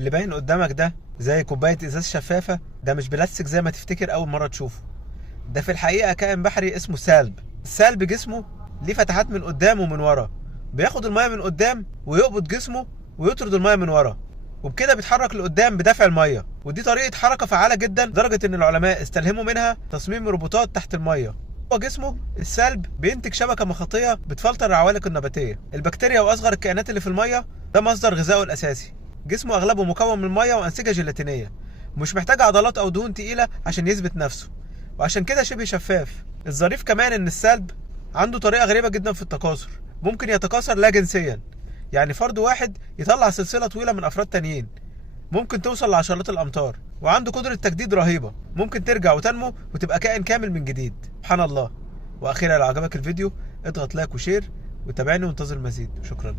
اللي باين قدامك ده زي كوباية ازاز شفافة، ده مش بلاستيك زي ما تفتكر اول مرة تشوفه. ده في الحقيقة كائن بحري اسمه سالب. السالب جسمه ليه فتحات من قدام ومن ورا، بياخد المية من قدام ويقبض جسمه ويطرد المية من ورا، وبكده بيتحرك لقدام بدافع المية. ودي طريقة حركة فعالة جدا لدرجة ان العلماء استلهموا منها تصميم روبوتات تحت المية. هو جسمه السلب بينتج شبكة مخاطية بتفلتر العوالق النباتية، البكتيريا واصغر الكائنات اللي في المية. ده مصدر غذائه الاساسي. جسمه اغلبه مكون من مية وانسجة جيلاتينية، مش محتاج عضلات او دهون تقيلة عشان يثبت نفسه، وعشان كده شبه شفاف. الظريف كمان ان السلب عنده طريقة غريبة جدا في التكاثر. ممكن يتكاثر لا جنسيا، يعني فرد واحد يطلع سلسلة طويلة من افراد تانيين ممكن توصل لعشرات الامتار. وعنده قدرة تجديد رهيبة، ممكن ترجع وتنمو وتبقى كائن كامل من جديد. سبحان الله. واخيرا لو عجبك الفيديو اضغط لايك وشير وتابعني وانتظر المزيد. شكرا.